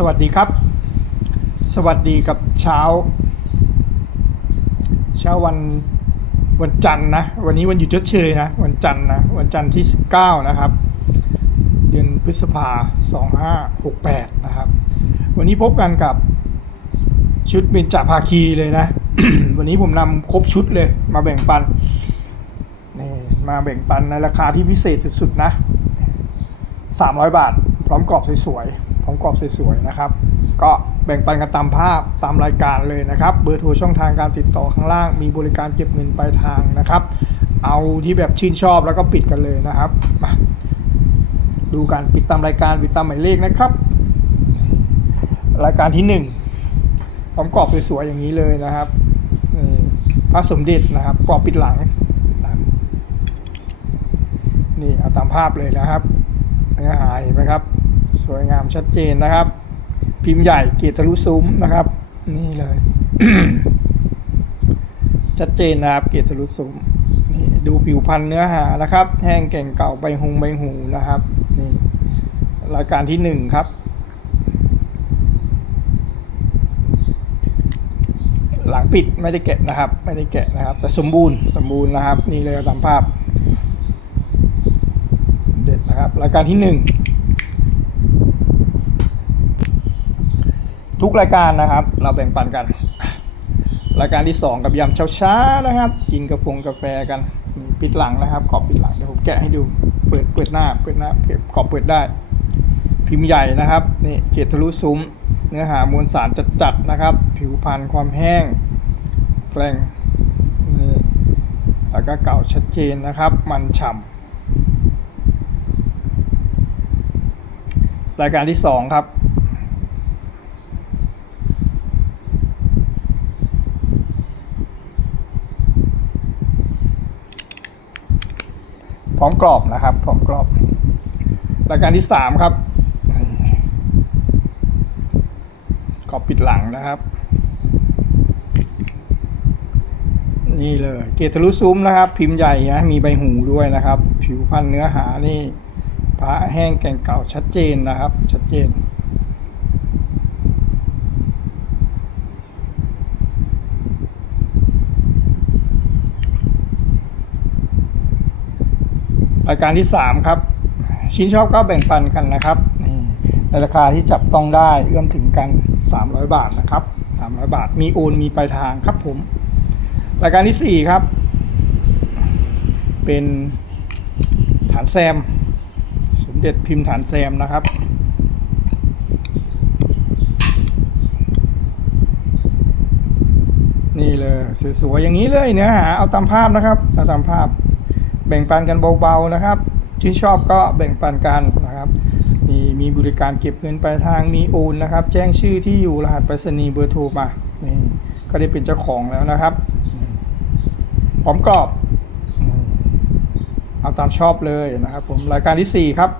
สวัสดีครับ สวัสดีกับเช้า เช้าวันวันจันทร์นะ วันนี้วันหยุดชดเชยนะ วันจันทร์นะวันจันทร์ที่ 19 นะครับ เดือนพฤษภา2568 นะครับ วันนี้พบกันกับชุดเบญจภาคีเลยนะ วันนี้ผมนำครบชุดเลย มาแบ่งปันนี่มาแบ่งปันในราคาที่พิเศษสุดๆนะ 300 บาท พร้อมกรอบสวยๆ พร้อมกรอบสวยๆนะครับ ก็แบ่งปันกันตามภาพตามรายการเลยนะครับ เบอร์โทรช่องทางการติดต่อข้างล่าง มีบริการเก็บเงินปลายทางนะครับ เอาที่แบบชื่นชอบแล้วก็ปิดกันเลยนะครับมาดูกันปิดตามรายการปิดตามหมายเลขนะครับ รายการที่หนึ่งพร้อมกรอบสวยๆอย่างนี้เลยนะครับนี่พระสมเด็จนะครับกรอบปิดหลังนี่เอาตามภาพเลยนะครับเนื้อหาเห็นไหมครับ สวยงามชัดเจนนะครับ พิมพ์ใหญ่เกียรติทะลุซุ้มนะครับ นี่เลย ชัดเจนนะครับ เกียรติทะลุซุ้มนี่ดูผิวพันธุ์เนื้อหานะครับ แห้งแก่งเก่าใบหงใบหูนะครับนี่รายการที่หนึ่งครับ หลังปิดไม่ได้แกะนะครับ ไม่ได้แกะนะครับ แต่สมบูรณ์สมบูรณ์นะครับ นี่เลยตามภาพเด็ดนะครับ รายการที่หนึ่ง ทุกรายการนะครับ เราแบ่งปันกัน รายการที่สองกับยำเช้าๆนะครับ กินกระพงกาแฟกันปิดหลังนะครับ ขอบปิดหลังเดี๋ยวผมแกะให้ดูเปิดเปิดหน้าเปิดหน้าเปิดขอบเปิดได้ พิมพ์ใหญ่นะครับนี่เกตทะลุซุ้ม เนื้อหามวลสารจัดๆนะครับ ผิวพรรณความแห้งแกร่งนี่แล้วก็เก่าชัดเจนนะครับ มันฉ่ำรายการที่สองครับ ของกรอบนะครับ ของกรอบรายการที่สามครับขอบปิดหลังนะครับ นี่เลย เกตทะลุซุ้มนะครับ พิมพ์ใหญ่นะมีใบหูด้วยนะครับ ผิวพันธุ์เนื้อหานี่พระแห้งแก่งเก่าชัดเจนนะครับ ชัดเจน รายการที่ 3 ครับ ชิ้นชอบก็แบ่งปันกันนะครับนี่ในราคาที่จับต้องได้เอื้อมถึงกัน 300 บาทนะครับ 300 บาท มีโอนมีปลายทางครับผม รายการที่ 4 ครับ เป็นฐานแซม สมเด็จพิมพ์ฐานแซมนะครับนี่เลยสวยๆอย่างนี้เลยเนื้อหาเอาตามภาพนะครับเอาตามภาพ แบ่งปันกันเบาๆนะครับชื่นชอบก็แบ่งปันกันนะครับนี่มีบริการเก็บเงินปลายทางมีโอนนะครับ แจ้งชื่อที่อยู่รหัสไปรษณีย์เบอร์โทรมานี่ก็ได้เป็นเจ้าของแล้วนะครับพร้อมกรอบเอาตามชอบเลยนะครับ ผมรายการที่สี่ครับ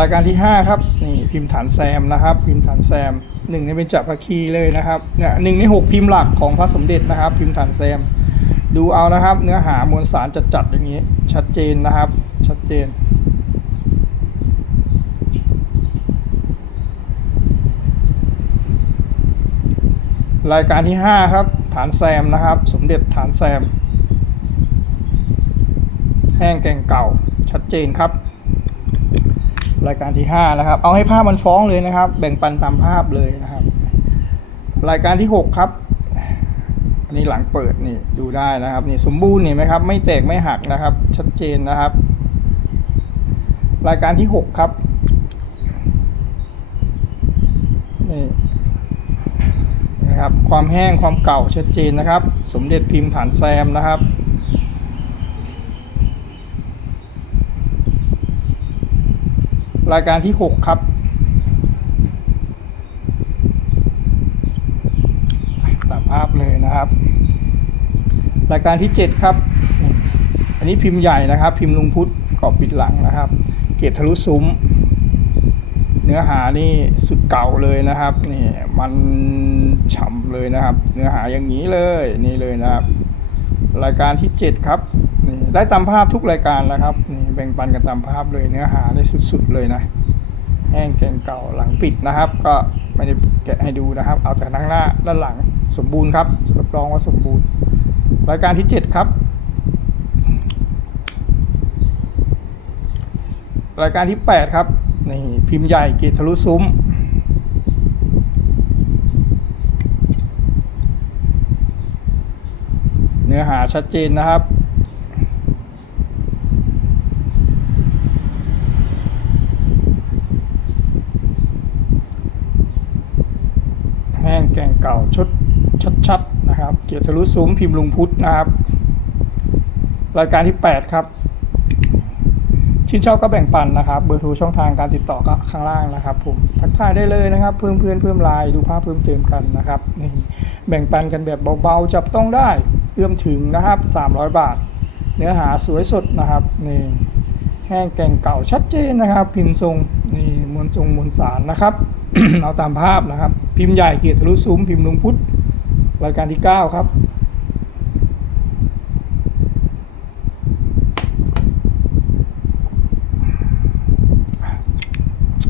รายการที่ 5 ครับนี่พิมพ์ฐานแซมนะครับ พิมพ์ฐานแซมหนึ่งในเป็นจักรพรรคีเลยนะครับเนี่ยหนึ่งในหกพิมพ์หลักของพระสมเด็จนะครับ พิมพ์ฐานแซม ดูเอานะครับ เนื้อหามวลสารจัดๆอย่างนี้ ชัดเจนนะครับ ชัดเจน รายการที่ 5 ครับ ฐานแซมนะครับ สมเด็จฐานแซม แห้งแกงเก่าชัดเจนครับ รายการที่ 5 นะครับ เอาให้ภาพมันฟ้องเลยนะครับ แบ่งปันตามภาพเลยนะครับ รายการที่ 6 ครับ นนี้หลังเปิดนี่ดูได้นะครับนี่สมบูรณ์เห็นไหมครับ ไม่แตกไม่หักนะครับ ชัดเจนนะครับ รายการที่ 6 ครับนี่นะครับ ความแห้งความเก่าชัดเจนนะครับ สมเด็จพิมพ์ฐานแซมนะครับรายการที่ 6 ครับ ตาม ภาพเลยนะครับ รายการที่ 7 ครับ อันนี้พิมพ์ใหญ่นะครับ พิมพ์ลุงพุทธกรอบปิดหลังนะครับ เกตทะลุซุ้ม เนื้อหานี่สุดเก่าเลยนะครับนี่มันฉ่ำเลยนะครับ เนื้อหาอย่างนี้เลยนี่เลยนะครับ รายการที่ 7 ครับนี่ได้ตามภาพทุกรายการแล้วครับนี่แบ่งปันกันตามภาพเลยเนื้อหาได้สุดๆเลยนะแห้งแกงเก่าหลังปิดนะครับ ก็ไม่ได้แกะให้ดูนะครับ เอาแต่ทั้งหน้าด้านหลัง สมบูรณ์ครับรับรองว่าสมบูรณ์ รายการที่ 7 ครับ รายการที่ 8 ครับนี่พิมพ์ใหญ่เกตทะลุซุ้มเนื้อหาชัดเจนนะครับแห้งแกงเก่าชุด ชัดๆนะครับเกียรติทะลุซุ้มพิมพ์ลุงพุทธนะครับ รายการที่ 8 ครับ ชื่นชอบก็แบ่งปันนะครับ เบอร์โทรช่องทางการติดต่อก็ข้างล่างนะครับ ผมทักทายได้เลยนะครับ เพิ่มเพื่อนเพิ่มไลน์ดูภาพเพิ่มเติมกันนะครับนี่แบ่งปันกันแบบเบาๆจับต้องได้เอื้อมถึงนะครับ 300 บาท เนื้อหาสวยสดนะครับนี่แห้งแกงเก่าชัดเจนนะครับ พิมพ์ทรงนี่มวลทรงมวลสารนะครับ เอาตามภาพนะครับ พิมพ์ใหญ่เกียรติทะลุซุ้มพิมพ์ลุงพุทธ รายการที่ 9 ครับ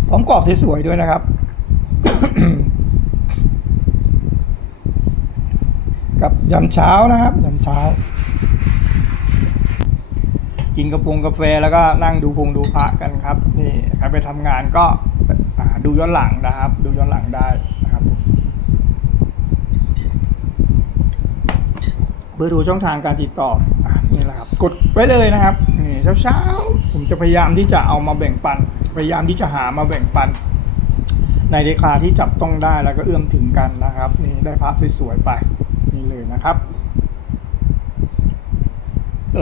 พร้อมกรอบสวยๆด้วยนะครับ กับยำเช้านะครับยำเช้า กินกระปงกาแฟแล้วก็นั่งดูพงดูพระกันครับ นี่ใครไปทำงานก็ดูย้อนหลังนะครับ ดูย้อนหลังได้นะครับเบ อร์โทรช่องทางการติดต่ออนี่แหละครับกดไว้เลยนะครับนี่เช้าๆผมจะพยายามที่จะเอามาแบ่งปัน พยายามที่จะหามาแบ่งปัน ในราคาที่จับต้องได้แล้วก็เอื้อมถึงกันนะครับ นี่ได้พระสวยๆไปนี่เลยนะครับ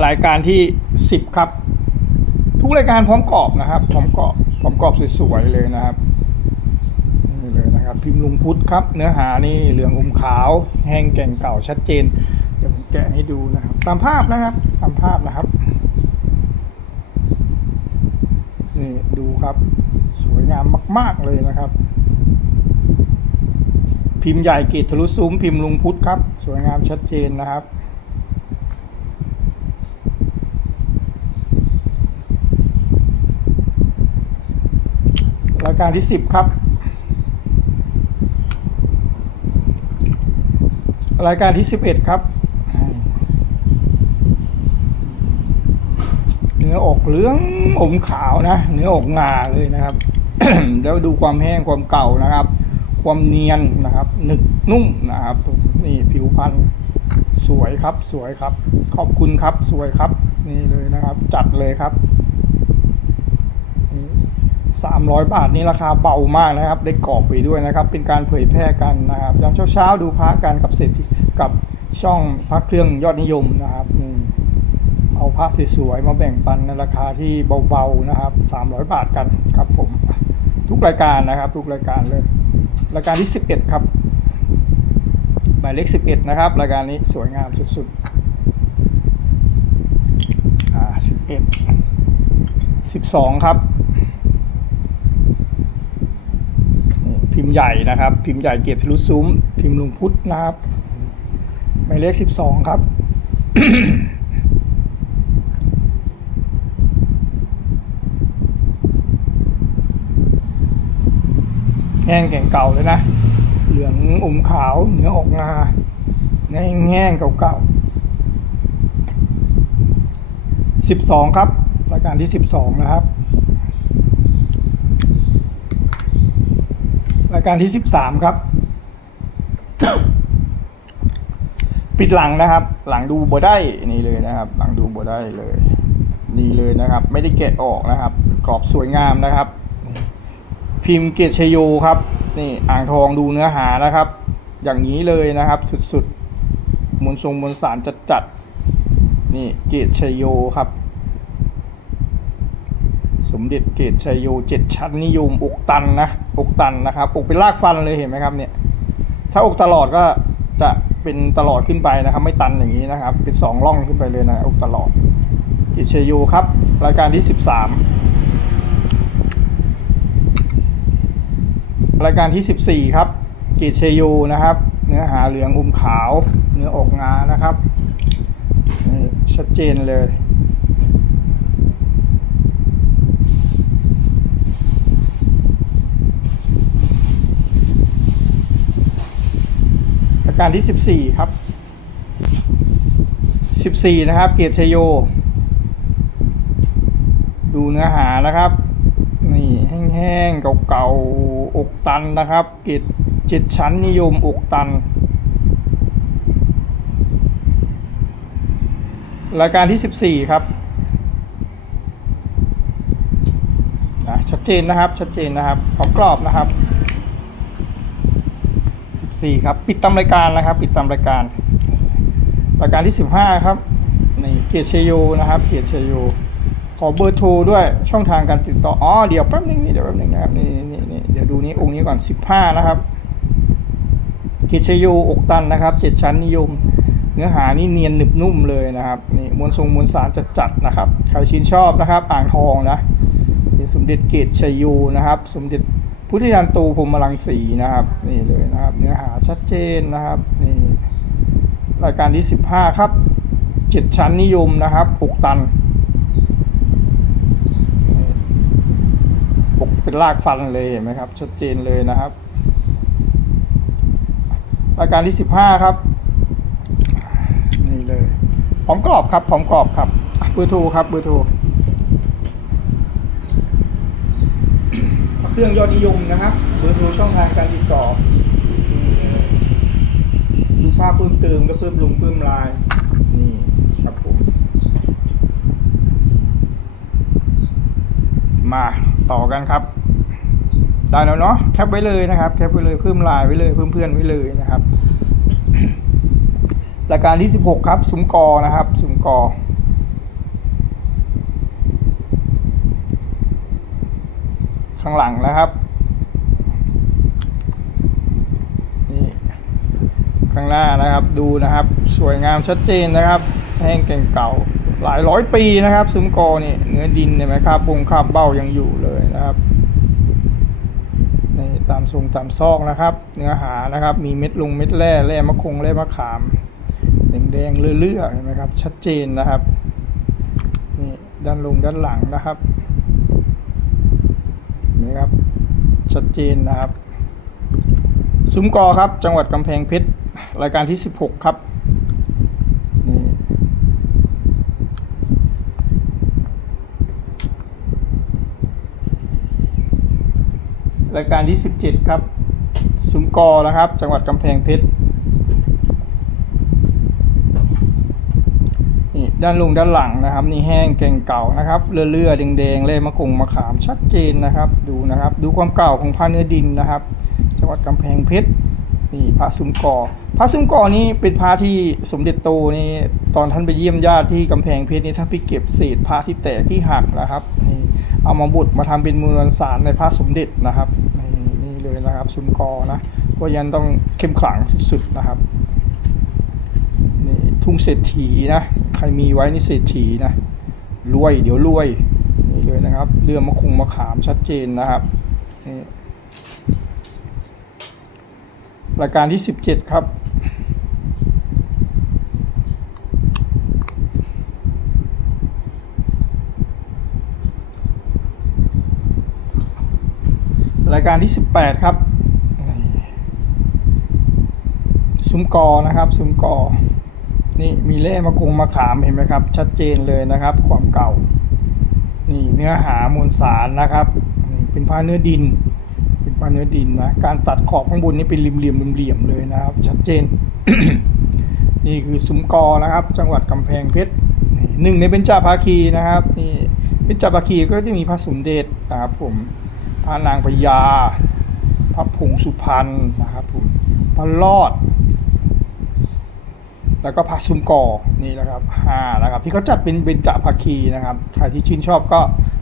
รายการที่ 10 ครับ ทุกรายการพร้อมกรอบนะครับ พร้อมกรอบพร้อมกรอบสวยๆเลยนะครับนี่เลยนะครับ พิมพ์ลุงพุทธครับ เนื้อหานี่เหลืองอมขาว แห้งแก่งเก่าชัดเจน เดี๋ยวผมแกะให้ดูนะครับ ตามภาพนะครับ ตามภาพนะครับนี่ดูครับ สวยงามมาก ๆ เลยนะครับ พิมพ์ใหญ่เกตทะลุซุ้มพิมพ์ลุงพุทธครับ สวยงามชัดเจนนะครับรายการที่สิบครับ รายการที่สิบเอ็ดครับ เนื้ออกเหลืองอมขาวนะ เนื้ออกงาเลยนะครับ แล้วดูความแห้งความเก่านะครับ ความเนียนนะครับหนึกนุ่มนะครับ นี่ผิวพรรณสวยครับสวยครับ ขอบคุณครับสวยครับ นี่เลยนะครับ จัดเลยครับสามร้อยบาทนี่ราคาเบามากนะครับ ได้กรอบไปด้วยนะครับ เป็นการเผยแพร่กันนะครับยามเช้าๆดูพระกันกับเศรษฐีกับช่องพระเครื่องยอดนิยมนะครับอืม เอาพระสวยๆมาแบ่งปันในราคาที่เบาๆนะครับสามร้อยบาทกันครับผม ทุกรายการนะครับ ทุกรายการเลย รายการที่สิบเอ็ดครับหมายเลขสิบเอ็ดนะครับ รายการนี้สวยงามสุดๆอ่าสิบเอ็ดสิบสองครับพิมพ์ใหญ่นะครับ พิมพ์ใหญ่เกียรติทะลุซุ้ม พิมพ์ลุงพุทธนะครับหมายเลขสิบสองครับ แห้งแก่งเก่าเลยนะ เหลืองอมขาวเนื้อออกงาเนื้อแห้งเก่าๆสิบสองครับรายการที่สิบสองนะครับ รายการที่สิบสามครับ ปิดหลังนะครับ หลังดูบได้นี่เลยนะครับ หลังดูบได้เลย นี่เลยนะครับ ไม่ได้แกะออกนะครับ กรอบสวยงามนะครับ พิมพ์เกตชโยครับนี่อ่างทองดูเนื้อหานะครับ อย่างนี้เลยนะครับ สุดๆมวลทรงมวลสารจัดจัดๆนี่เกตชโยครับ สมเด็จเกตชัยโยเจ็ดชั้นนิยมอกตันนะอกตันนะครับอกเป็นรากฟันเลยเห็นไหมครับเนี่ยถ้าอกตลอดก็จะเป็นตลอดขึ้นไปนะครับ ไม่ตันอย่างนี้นะครับ เป็นสองร่องขึ้นไปเลยนะอกตลอดเกตชัยโยครับ รายการที่สิบสาม รายการที่ 14 ครับกีดเชยูนะครับ เนื้อหาเหลืองอุ้มขาว เนื้ออกงานะครับชัดเจนเลยรายการที่ 14 ครับ 14 นะครับ เกียรติชโย ดูเนื้อหานะครับ ห้งๆเก่าๆอกตันนะครับเกียรติเจ็ดชั้นนิยมอกตัน รายการที่ 14 ครับอะชัดเจนนะครับชัดเจนนะครับพร้อมกรอบนะครับ 14 ครับ ปิดตามรายการนะครับ ปิดตามรายการ รายการที่ 15 ครับนี่เกียรติชโยนะครับ เกียรติชโย ขอเบอร์โทรด้วยช่องทางการติดต่อ อ๋อ เดี๋ยวแป๊บนึงนี่เดี๋ยวแป๊บนึงนะครับนี่นี่นี่เดี๋ยวดูนี้องค์นี้ก่อน 15 นะครับเกียรติชโยอกตันนะครับเจ็ดชั้นนิยม เนื้อหานี่เนียนหนึบนุ่มเลยนะครับนี่มวลทรงมวลสารจัดจัดนะครับใครชื่นชอบนะครับอ่างทองนะเป็นสมเด็จเกตชัยยูนะครับ สมเด็จพุทธยานตูพรมรังสีนะครับนี่เลยนะครับ เนื้อหาชัดเจนนะครับนี่รายการที่ 15 ครับเจ็ดชั้นนิยมนะครับอกตันอก เป็นรากฟันเลยเห็นไหมครับ ชัดเจนเลยนะครับรายการที่15ครับ นี่เลยพร้อมกรอบครับพร้อมกรอบครับอะเบอร์โทรครับเบอร์โทรเครื่องยอดนิยมนะครับเบอร์โทรช่องทางการติดต่อดูภาพเพิ่มเติมก็เพิ่มลงเพิ่มลายนี่ครับผมมาต่อกันครับ ได้แล้วเนาะแคปไว้เลยนะครับแคปไว้เลยเพิ่มลายไว้เลยเพิ่มเพื่อนไว้เลยนะครับรายการที่ 16 ครับสุมกอนะครับสุมกอข้างหลังนะครับนี่ข้างหน้านะครับดูนะครับ สวยงามชัดเจนนะครับ แห้งเก่งเก่าหลายร้อยปีนะครับ ซุ้มกอนี่เนื้อดินเห็นไหมครับวงคาบเบ้ายังอยู่เลยนะครับ ตามทรงตามซอกนะครับ เนื้อหานะครับ มีเม็ดลงเม็ดแร่แร่มะคงแร่มะขามแดงๆเลื่อยๆเห็นไหมครับ ชัดเจนนะครับนี่ด้านลงด้านหลังนะครับนี่ครับ ชัดเจนนะครับ ซุ้มกอครับ จังหวัดกำแพงเพชรรายการที่ 16 ครับนี่ รายการที่ 17 ครับซุ้มกอนะครับ จังหวัดกำแพงเพชรนี่ด้านลุงด้านหลังนะครับ นี่แห้งแกงเก่านะครับเลื่อๆแดงๆเล่มะกงมะขามชัดเจนนะครับ ดูนะครับ ดูความเก่าของผ้าเนื้อดินนะครับ จังหวัดกำแพงเพชรนี่พระซุ้มกอพระซุ้มกอนี้เป็นพระที่สมเด็จโตนี่ตอนท่านไปเยี่ยมญาติที่กำแพงเพชรนี่ท่านไปเก็บเศษพระที่แตกที่หักนะครับนี่ เอามาบุดมาทำเป็นมูลสารในพระสมเด็จนะครับนี่นี่เลยนะครับซุ้มกอนะเพราะฉะนั้นต้องเข้มขลังสุดๆนะครับนี่ทุ่งเศรษฐีนะใครมีไว้นี่เศรษฐีนะรวยเดี๋ยวรวยนี่เลยนะครับเรื่องมะคงมะขามชัดเจนนะครับนี่รายการที่ 17 ครับ รายการที่ 18 ครับ ซุ้มกอนะครับ ซุ้มกอ นี่มีเล่มะกรงมะขามเห็นไหมครับ ชัดเจนเลยนะครับ ความเก่า นี่เนื้อหามวลสารนะครับนี่เป็นผ้าเนื้อดิน เป็นผ้าเนื้อดินนะ การตัดขอบข้างบนนี่เป็นเหลี่ยมๆเหลี่ยมๆเลยนะครับ ชัดเจน นี่คือซุ้มกอนะครับ จังหวัดกำแพงเพชรหนึ่งในเบญจภาคีนะครับ นี่เบญจภาคีก็จะมีพระสมเด็จนะครับผม ระนางพญา พระผงสุพรรณนะครับผมพระรอด แล้วก็พระซุ้มกอนี่นะครับห้านะครับ ที่เขาจัดเป็นเบญจภาคีนะครับใครที่ชื่นชอบก็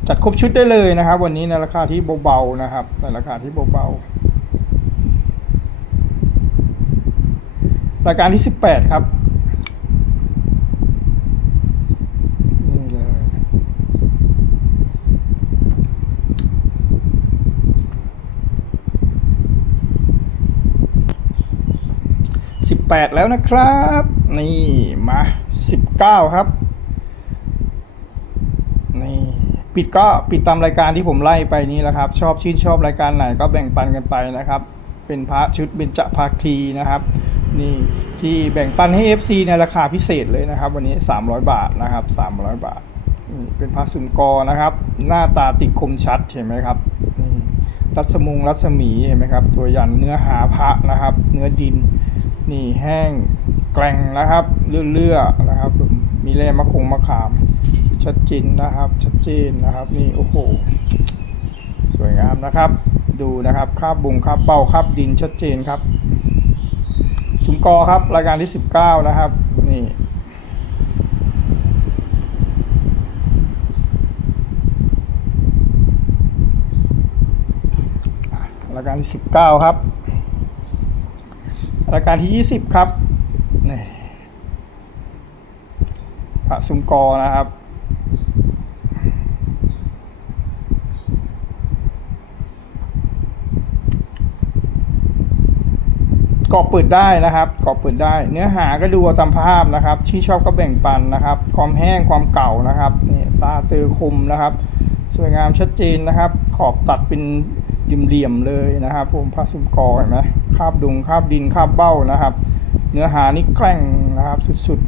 จัดครบชุดได้เลยนะครับ วันนี้ในราคาที่เบาๆนะครับในราคาที่เบาๆรายการที่ 18 ครับ 18 แล้วนะครับ นี่มา 19 ครับ นี่ปิดก็ปิดตามรายการที่ผมไล่ไปนี้แหละครับ ชอบชื่นชอบรายการไหนก็แบ่งปันกันไปนะครับ เป็นพระชุดเบญจภาคีนะครับ นี่ที่แบ่งปันให้ FC ในราคาพิเศษเลยนะครับ วันนี้ 300 บาทนะครับ 300 บาทเป็นพระสุนกรนะครับ หน้าตาติดคมชัดเห็นไหมครับรัศมงรัศมีเห็นไหมครับ ตัวยันเนื้อหาพระนะครับ เนื้อดิน นี่แห้งแกร่งนะครับ เลื่อๆนะครับ มีแร่มะคงมะขาม ชัดเจนนะครับ ชัดเจนนะครับ นี่โอ้โห สวยงามนะครับ ดูนะครับคาบบุงคาบเป้าคาบดินชัดเจนครับสุมกอครับรายการที่ 19 นะครับ นี่รายการที่ 19 ครับ รายการที่ 20 ครับนี่พระสุมกอนะครับ กรอบเปิดได้นะครับกรอบเปิดได้ เนื้อหาก็ดูตามภาพนะครับ ที่ชอบก็แบ่งปันนะครับ ความแห้งความเก่านะครับนี่ตาเตอคมนะครับ สวยงามชัดเจนนะครับ ขอบตัดเป็น เหลี่ยมๆเลยนะครับ ผมพระสุมกอเห็นไหมคาบดุงคาบดินคาบเบ้านะครับ เนื้อหานี่แกร่งนะครับสุด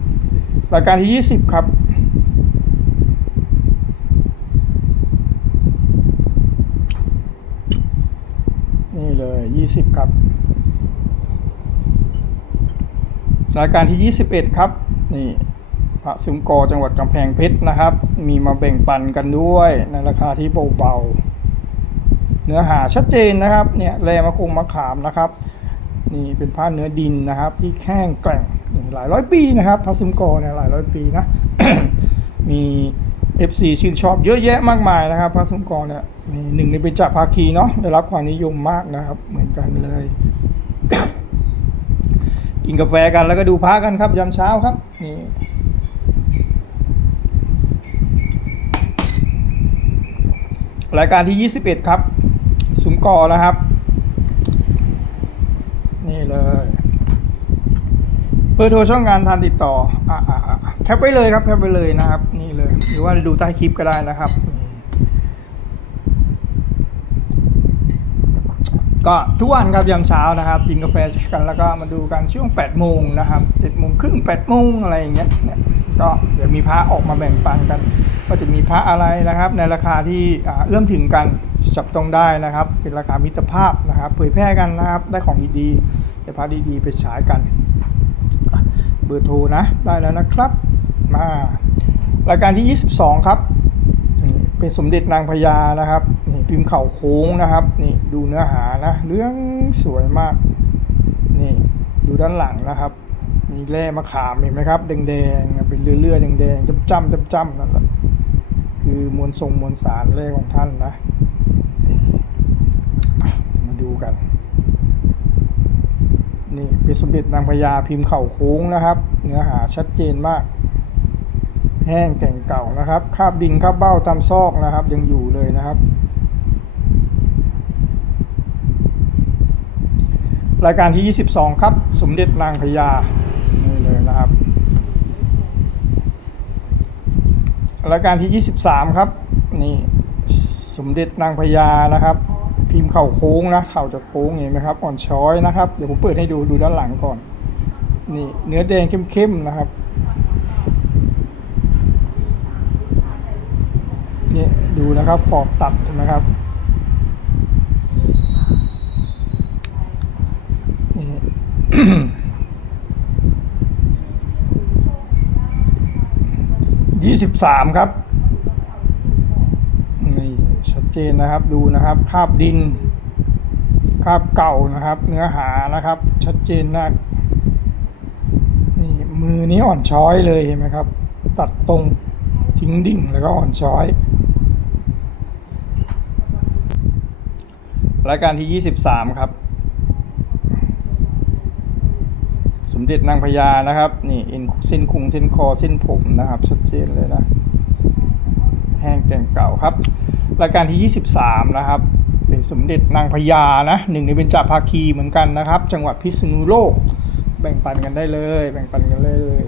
ๆรายการที่ 20 ครับนี่เลย20 ครับ รายการที่ 21 ครับ นี่พระสุมกอจังหวัดกำแพงเพชรนะครับ มีมาแบ่งปันกันด้วยในราคาที่เบาๆ เนื้อหาชัดเจนนะครับเนี่ยแรมะคงมะขามนะครับนี่เป็นผ้าเนื้อดินนะครับ ที่แข็งแกร่งหลายร้อยปีนะครับพระสุมกเนี่ยหลายร้อยปีนะมี FC ชื่นชอบเยอะแยะมากมายนะครับพระสุมกรเนี่ยนี่หนึ่งในเป็นจักรภาคีเนาะได้รับความนิยมมากนะครับ เหมือนกันเลย กินกาแฟกันแล้วก็ดูพระกันครับยามเช้าครับนี่รายการที่ 21 ครับ สุมกอนะครับ นี่เลยเบอร์โทรช่องงานทานติดต่ออ่าอ่าอ่าแคปไว้เลยครับแคปไว้เลยนะครับ นี่เลย หรือว่าดูใต้คลิปก็ได้นะครับ ก็ทุกวันครับยามเช้านะครับกินกาแฟกันแล้วก็มาดูกันช่วง8โมงนะครับ7โมงครึ่ง8โมงอะไรอย่างเงี้ยก็เดี๋ยวมีพระออกมาแบ่งปันกัน ก็จะมีพระอะไรนะครับ ในราคาที่เอื้อมถึงกัน จับต้องได้นะครับ เป็นราคามิตรภาพนะครับ เผยแพร่กันนะครับ ได้ของดีๆเดี๋ยวพระดีๆ ไปฉายกัน เบอร์โทรนะ ได้แล้วนะครับ มารายการที่ 22 ครับ เป็นสมเด็จนางพญานะครับนี่พิมพ์เข่าโค้งนะครับ นี่ดูเนื้อหานะ เรื่องสวยมาก นี่ดูด้านหลังนะครับ มีแร่มะขามเห็นไหมครับ แดงๆ เป็นเลื่อยๆแดงๆจ้ำๆจ้ำๆนั่นแหละคือมวลทรงมวลสารแร่ของท่านนะ กัน นี่ป็นสมเด็จนางพญาพิมพ์เข่าโค้งนะครับ เนื้อหาชัดเจนมาก แห้งแก่งเก่านะครับคาบดินคาบเบ้าตามซอกนะครับ ยังอยู่เลยนะครับ รายการที่ 22 ครับ สมเด็จนางพญานี่เลยนะครับ รายการที่ 23 ครับ นี่สมเด็จนางพญานะครับ พิมพ์เข่าโค้งนะเข่าจะโค้งเห็นไหมครับ อ่อนช้อยนะครับ เดี๋ยวผมเปิดให้ดูดูด้านหลังก่อน นี่เนื้อแดงเข้มๆนะครับนี่ดูนะครับขอบตัดใช่ไหมครับนี่ยี่สิบสามครับ เจนนะครับดูนะครับคาบดินคาบเก่านะครับ เนื้อหานะครับ ชัดเจนมากนี่มือนี้อ่อนช้อยเลยเห็นไหมครับ ตัดตรงทิ้งดิ่งแล้วก็อ่อนช้อยรายการที่ 23 ครับ สมเด็จนางพญานะครับ นี่เอ็นเส้นคุงเส้นคอเส้นผมนะครับ ชัดเจนเลยนะ แห้งแก่งเก่าครับ รายการที่ 23 นะครับ เป็นสมเด็จนางพญานะหนึ่งในเบญจภาคีเหมือนกันนะครับ จังหวัดพิษณุโลก แบ่งปันกันได้เลย แบ่งปันกันได้เลย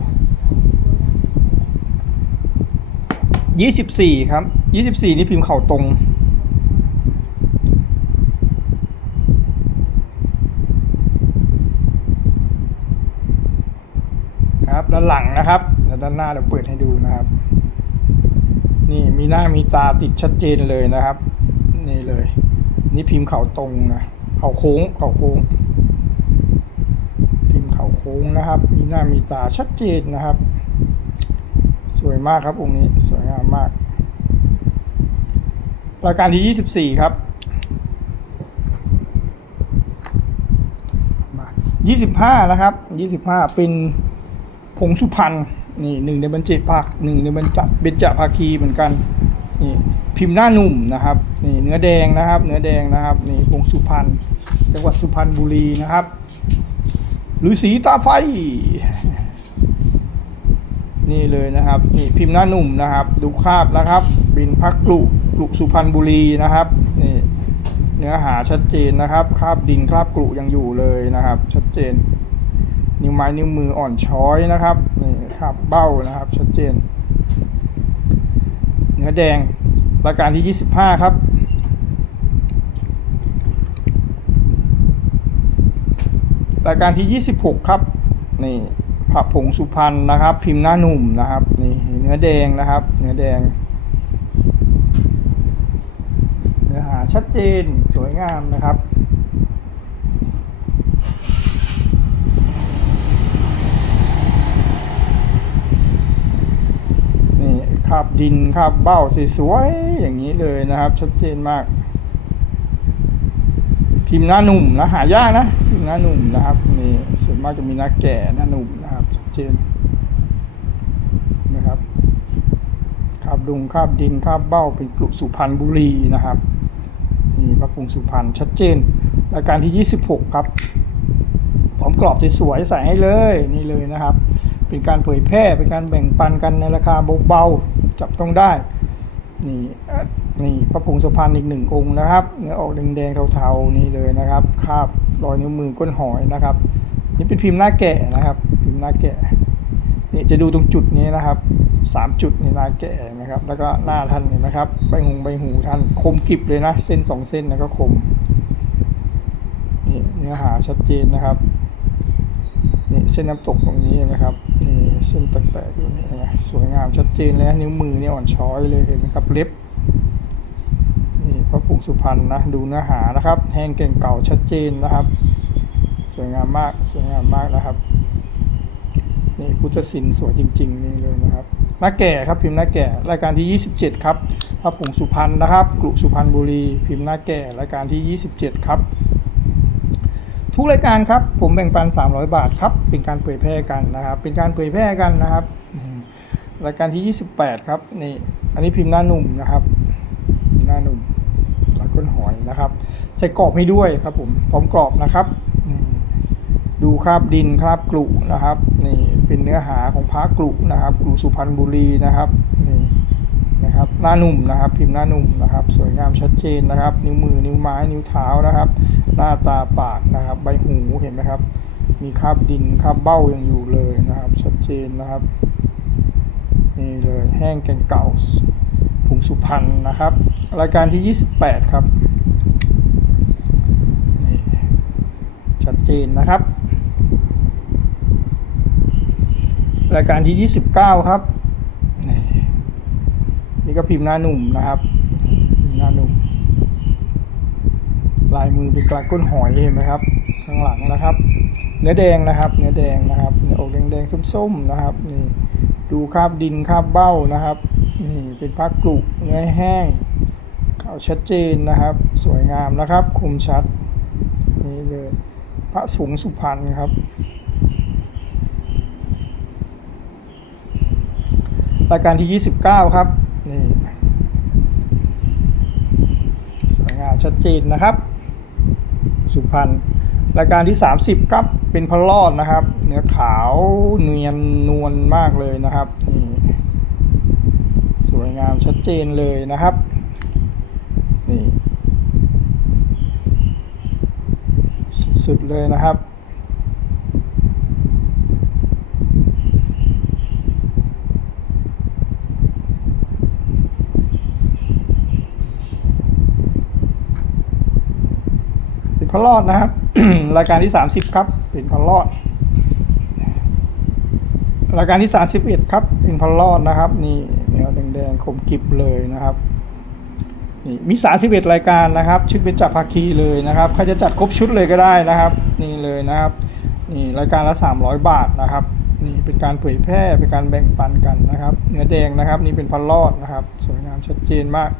ยี่สิบสี่ครับยี่สิบสี่นี่พิมพ์เข่าตรงครับด้านหลังนะครับแล้ด้านหน้าเดี๋ยวเปิดให้ดูนะครับ นี่มีหน้ามีตาติดชัดเจนเลยนะครับ นี่เลย นี่พิมพ์เขาตรงนะเขาโค้งเขาโค้ง พิมพ์เขาโค้งนะครับ มีหน้ามีตาชัดเจนนะครับ สวยมากครับองค์นี้สวยงามมากรายการที่ 24 ครับยี่สิบห้านะครับยี่สิบห้าเป็นผงสุพรรณ นี่หนึ่งในบรรเจภาคหนึ่งในบรรจเบญจภาคีเหมือนกันนี่พิมพ์หน้าหนุ่มนะครับนี่เนื้อแดงนะครับ เนื้อแดงนะครับนี่ผงสุพรรณจังหวัดสุพรรณบุรีนะครับฤาษีตาไฟ นี่เลยนะครับ นี่พิมพ์หน้าหนุ่มนะครับ ดูคาบนะครับ บินพักกลุกลุสุพรรณบุรีนะครับนี่เนื้อหาชัดเจนนะครับ คาบดินคาบกรุยังอยู่เลยนะครับ ชัดเจน นิ้วไม้นิ้วมืออ่อนช้อยนะครับนี่คราบเบ้านะครับชัดเจน เนื้อแดงรายการที่ 25 ครับรายการที่ 26 ครับนี่ผักผงสุพรรณนะครับ พิมพ์หน้าหนุ่มนะครับนี่เนื้อแดงนะครับ เนื้อแดง เนื้อหาชัดเจนสวยงามนะครับ นี่คราบดินคาบเบ้าสวยๆอย่างนี้เลยนะครับ ชัดเจนมากพิมพ์หน้าหนุ่มนะหายากนะพิมพ์หน้าหนุ่มนะครับนี่ส่วนมากจะมีหน้าแก่หน้าหนุ่มนะครับ ชัดเจนนะครับคาบดุงคาบดินคาบเบ้าเป็นกลุ่มสุพรรณบุรีนะครับนี่พระปรุงสุพรรณชัดเจนรายการที่ 26 ครับพร้อมกรอบสวยๆใส่ให้เลยนี่เลยนะครับ เป็นการเผยแพร่เป็นการแบ่งปันกันในราคาเบาๆ จับต้องได้ นี่นี่พระปรุงสุพรรณอีกหนึ่งองค์นะครับ เนื้อออกแดงๆเทาๆนี่เลยนะครับคาบรอยนิ้วมือก้นหอยนะครับ นี่เป็นพิมพ์หน้าแกะนะครับ พิมพ์หน้าแกะนี่จะดูตรงจุดนี้นะครับสามจุดในหน้าแกะนะครับ แล้วก็หน้าท่านเห็นไหมครับใบหูใบหูท่านคมกริบเลยนะ เส้นสองเส้นแล้วก็คมนี่เนื้อหาชัดเจนนะครับนี่เส้นน้ำตกตรงนี้นไหมครับ เส้นแตกๆอยู่นี่สวยงามชัดเจนเลยนะนิ้วมือนี่อ่อนช้อยเลยเห็นไหมครับเล็บนี่พระปรุงสุพรรณนะดูเนื้อหานะครับ แห้งเก่งเก่าชัดเจนนะครับ สวยงามมากสวยงามมากนะครับนี่พุทธศิลป์สวยจริงๆนี่เลยนะครับหน้าแก่ครับพิมพ์หน้าแก่รายการที่ 27 ครับพระผงสุพรรณนะครับกรุสุพรรณบุรี พิมพ์หน้าแก่รายการที่ 27 ครับ ทุกรายการครับผมแบ่งปัน 300 บาทครับเป็นการเผยแพร่กันนะครับ เป็นการเผยแพร่กันนะครับรายการที่ 28 ครับนี่อันนี้พิมพ์หน้าหนุ่มนะครับ หน้าหนุ่มลายก้นหอยนะครับ ใส่กรอบให้ด้วยครับผมพร้อมกรอบนะครับดูคราบดินคราบกลุนะครับนี่เป็นเนื้อหาของพระกลุนะครับกลุสุพรรณบุรีนะครับ นะครับหน้าหนุ่มนะครับ พิมพ์หน้าหนุ่มนะครับ สวยงามชัดเจนนะครับ นิ้วมือนิ้วไม้นิ้วเท้านะครับ หน้าตาปากนะครับ ใบหูเห็นไหมครับ มีคราบดินคราบเบ้ายังอยู่เลยนะครับ ชัดเจนนะครับนี่เลยแห้งแกงเก่าผงสุพรรณนะครับ รายการที่ 28 ครับนี่ชัดเจนนะครับ รายการที่ 29 ครับ ก็พิมพ์หน้าหนุ่มนะครับพิมพ์หน้าหนุ่ม ลายมือเป็นกลายก้นหอยเห็นไหมครับ ข้างหลังนะครับ เนื้อแดงนะครับ เนื้อแดงนะครับเนื้ออกแดงๆส้มๆนะครับนี่ดูคราบดินคราบเบ้านะครับนี่เป็นพักกลุเนื้อแห้งขาวชัดเจนนะครับ สวยงามนะครับคมชัดนี่เลยพระสูงสุพรรณครับรายการที่ 29 ครับ นี่สวยงาม ชัดเจนนะครับ สุพรรณรายการที่ 30ครับเป็นพะลอดนะครับ เนื้อขาวเนียนนวลมากเลยนะครับนี่สวยงามชัดเจนเลยนะครับนี่สุดๆเลยนะครับ เป็นพระรอดนะครับ รายการที่30ครับ เป็นพระรอด รายการที่31ครับอินพอลลอดนะครับ นี่เนื้อแดงๆคมกิบเลยนะครับนี่มี31รายการนะครับ ชุดเป็นจักรภาคีเลยนะครับใครจะจัดครบชุดเลยก็ได้นะครับ นี่เลยนะครับนี่รายการละ300บาทนะครับนี่เป็นการเผยแพร่เป็นการแบ่งปันกันนะครับ เนื้อแดงนะครับ นี่เป็นพันลอดนะครับ สวยงามชัดเจนมาก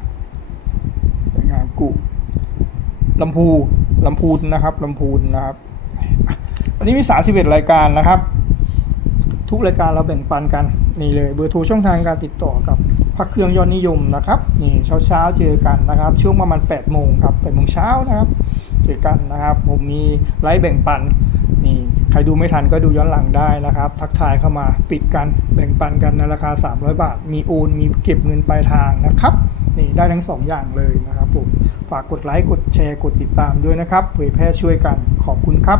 สวยงามกุลำพู ลำพูนนะครับลำพูนนะครับ วันนี้มี31รายการนะครับ ทุกรายการเราแบ่งปันกันนี่เลยเบอร์โทรช่องทางการติดต่อกับพักเครื่องยอดนิยมนะครับนี่เช้าเช้าเจอกันนะครับ ช่วงประมาณ8โมงครับแปดโมงเช้านะครับ เจอกันนะครับ ผมมีไลฟ์แบ่งปันนี่ รดูไม่ทันก็ดูย้อนหลังได้นะครับ ทักทายเข้ามาปิดกันแบ่งปันกันในราคา 300 บาท มีโอนมีเก็บเงินปลายทางนะครับนี่ได้ทั้งสองอย่างเลยนะครับผมฝากกดไลค์กดแชร์กดติดตามด้วยนะครับเผยแพร่ช่วยกันขอบคุณครับ